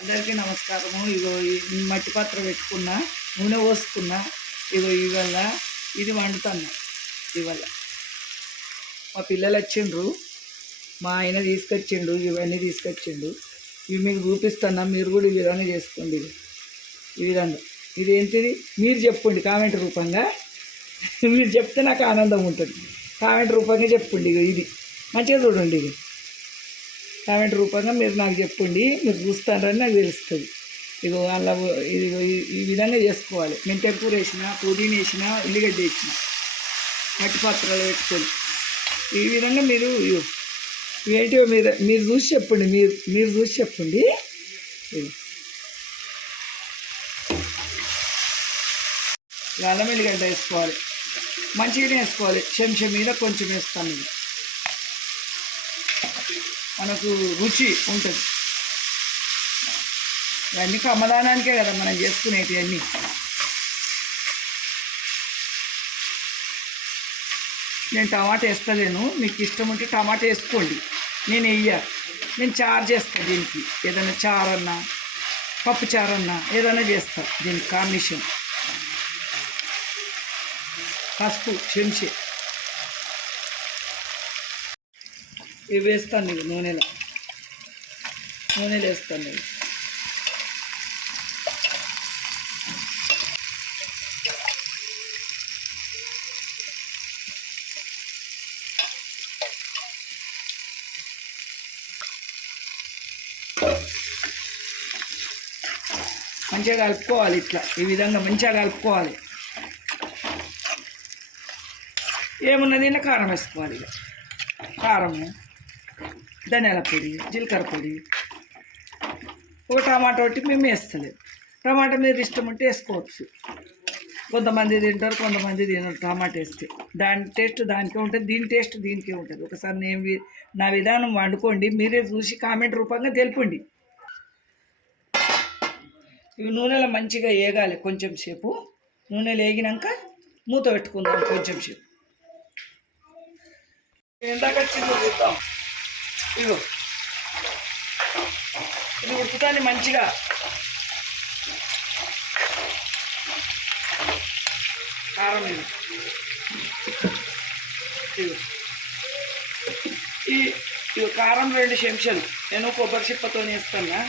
అందరికీ నమస్కారము. ఇగో ఈ మట్టి పాత్ర పెట్టుకున్నా నూనె పోసుకున్నా ఇగో ఇవాళ ఇది వండుతున్నా ఇవాళ. మా పిల్లలు వచ్చిండ్రు మా ఆయన తీసుకొచ్చిండు ఇవన్నీ తీసుకొచ్చిండు. ఇవి మీకు చూపిస్తున్నా మీరు కూడా ఈ విధంగా చేసుకోండి ఇది. ఈ విధంగా. ఇదేంటిది మీరు చెప్పండి కామెంట్ రూపంగా. మీరు చెప్తే నాకు ఆనందం ఉంటుంది. కామెంట్ రూపంగా చెప్పండి ఇగో ఇది. మంచిగా చూడండి ఇది. కామెంట్ రూపంగా మీరు నాకు చెప్పండి మీరు చూస్తారని నాకు తెలుస్తుంది. ఇగో అలా ఇదిగో ఈ- విధంగా చేసుకోవాలి. మెంతె కూర వేసిన పుదీన వేసిన ఉల్లిగడ్డ వేసిన మట్టి పాత్రలు పెట్టుకొని. ఈ విధంగా మీరు ఏంటి మీరు మీరు చూసి చెప్పండి మీరు మీరు చూసి చెప్పండి. అల్లం ఎల్లిగడ్డ వేసుకోవాలి. మంచిగానే వేసుకోవాలి. చెంచా మీద కొంచెం వేస్తాను ఇది మనకు రుచి ఉంటుంది. ఇవన్నీ కమ్మదానానికే కదా మనం చేసుకునేవి అన్నీ. నేను టమాటా వేస్తలేను. మీకు ఇష్టం ఉంటే టమాటా వేసుకోండి. నేను వెయ్య. నేను చారు చేస్తాను దీనికి. ఏదైనా చారు అన్నా పప్పు చారు అన్నా ఏదైనా చేస్తా దీనికి కాంబినేషన్. పసుపు చెంచే. ఇవి వేస్తాను ఇవి నూనెలో. నూనెలో వేస్తాను ఇవి మంచిగా కలుపుకోవాలి ఇట్లా. ఈ విధంగా మంచిగా కలుపుకోవాలి. ఏమున్నది? కారం వేసుకోవాలి ఇక. కారము. ధనియాల పొడి జీలకర్ర పొడి. ఒక టమాటా ఒకటి మేము వేస్తలేదు టమాటా మీరు ఇష్టం ఉంటే వేసుకోవచ్చు. కొంతమంది తింటారు కొంతమంది తినరు టమాటా వేస్తే. దాని టేస్ట్ దానికే ఉంటుంది దీని టేస్ట్ దీనికే ఉంటుంది. ఒకసారి నేను నా విధానం వండుకోండి మీరే చూసి కామెంట్ రూపంగా తెలుపండి. ఇవి నూనెలో మంచిగా వేగాలి కొంచెం సేపు. నూనెలో వేగినాక మూత పెట్టుకుందాం కొంచెం సేపు. ఎందాక వచ్చిందో చూద్దాం. ఇగో. ఇది ఉడుకుతాన్ని మంచిగా. కారం ఇగో. ఈ ఇగో కారం రెండు చెంచాలు. నేను కొబ్బరి చిప్పతో వేస్తున్నా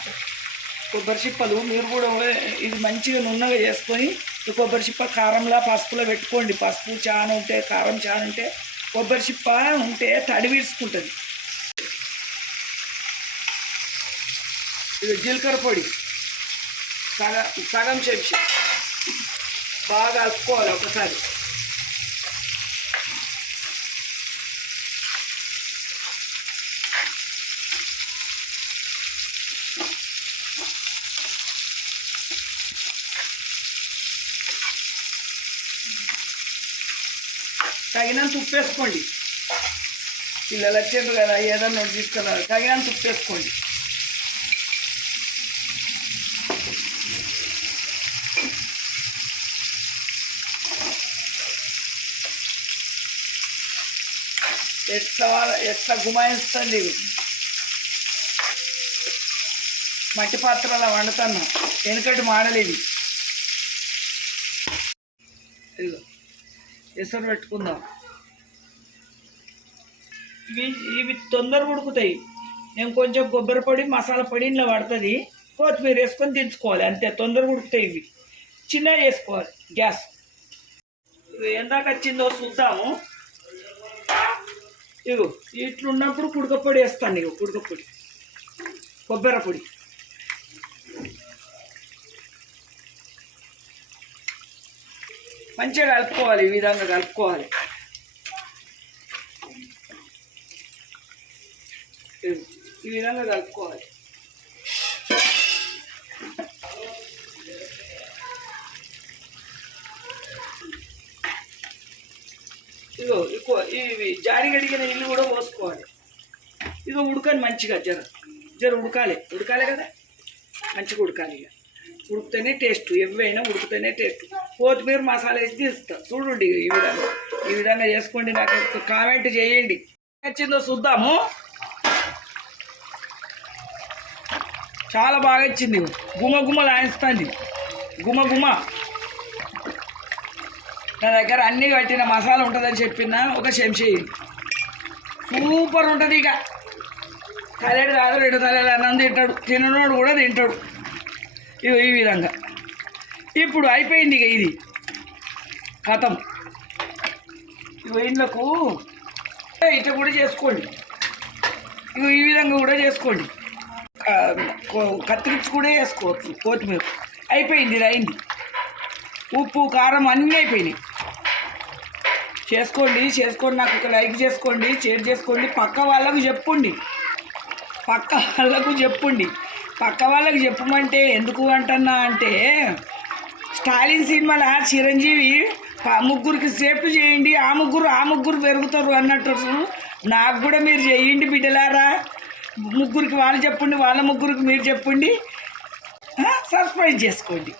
కొబ్బరి చిప్పలు మీరు కూడా ఇది మంచిగా నున్నగా చేసుకొని కొబ్బరి చిప్ప కారంలా పసుపులో పెట్టుకోండి. పసుపు చాలా ఉంటే కారం చాలా ఉంటే కొబ్బరి చిప్ప ఉంటే తడి విడుచుకుంటుంది. ఇది జీలకర్ర పొడి. సగం సగం చెంచా. బాగా కలుపుకోవాలి ఒకసారి. తగినంత ఉప్పు వేసుకోండి. పిల్లలు వచ్చారు కదా ఏదన్నా తీసుకున్నారు. తగినంత ఉప్పు వేసుకోండి ఎట్లా ఎట్లా గుమాయిస్తుంది ఇవి మట్టి పాత్రలో వండుతున్నా. వెనుకటి మాడలు ఇది ఎసరు పెట్టుకుందాం. ఇవి ఇవి తొందర ఉడుకుతాయి. నేను కొంచెం కొబ్బరి పొడి మసాలా పొడి ఇంట్లో పడుతుంది. కొత్తిమీర వేసుకొని దించుకోవాలి. అంతే తొందరగా ఉడుకుతాయి ఇవి. చిన్నగా వేసుకోవాలి. గ్యాస్. ఇవి ఎందాక వచ్చిందో చూద్దాము. ఇగో ఇట్లున్నప్పుడు కుడకపొడి వేస్తాను ఇగో కుడకపొడి కొబ్బరి పొడి. మంచిగా కలుపుకోవాలి ఈ విధంగా కలుపుకోవాలి. ఈ విధంగా కలుపుకోవాలి. ఇగో ఎక్కువ ఇవి జారి గడిగిన ఇల్లు కూడా పోసుకోవాలి. ఇదో ఉడకని మంచిగా జర. జర ఉడకాలి. ఉడకాలి కదా? మంచిగా ఉడకాలి ఇక. ఉడికితేనే టేస్ట్ ఎవైనా ఉడికితేనే టేస్ట్ కొత్తిమీర మసాలా వేసి తీస్తా. చూడండి ఈ విధంగా. ఈ విధంగా చేసుకోండి. నాకు కామెంట్ చేయండి. వచ్చిందో చూద్దాము. చాలా బాగా ఇచ్చింది. గుమ గుమ లాయిస్తుంది గుమ గుమ. నా దగ్గర అన్ని కట్టిన మసాలా ఉంటుందని చెప్పిన ఒక చెంచే. సూపర్ ఉంటుంది ఇక. తలేడు కాదు రెండు తలేడు అన్నం తింటాడు తిననోడు కూడా తింటాడు. ఇగో ఈ విధంగా. ఇప్పుడు అయిపోయింది ఇక ఇది. కథం. ఇగో ఇండ్లకు ఇట్లా కూడా చేసుకోండి. ఇవి ఈ విధంగా కూడా చేసుకోండి. కత్తిరించి కూడా చేసుకోవచ్చు కొత్తిమీర. అయిపోయింది ఇది అయింది. ఉప్పు కారం అన్నీ అయిపోయినాయి. చేసుకోండి చేసుకోండి నాకు ఒక లైక్ చేసుకోండి షేర్ చేసుకోండి. పక్క వాళ్ళకు చెప్పండి. పక్క వాళ్ళకు చెప్పండి. పక్క వాళ్ళకు చెప్పమంటే ఎందుకు అంటున్నా అంటే స్టాలిన్ సినిమాలో చిరంజీవి ముగ్గురికి సేఫ్ చేయండి ఆ ముగ్గురు ఆ ముగ్గురు పెరుగుతారు అన్నట్టు నాకు కూడా మీరు చేయండి బిడ్డలారా. ముగ్గురికి వాళ్ళు చెప్పండి వాళ్ళ ముగ్గురికి మీరు చెప్పండి. సర్ప్రైజ్ చేసుకోండి.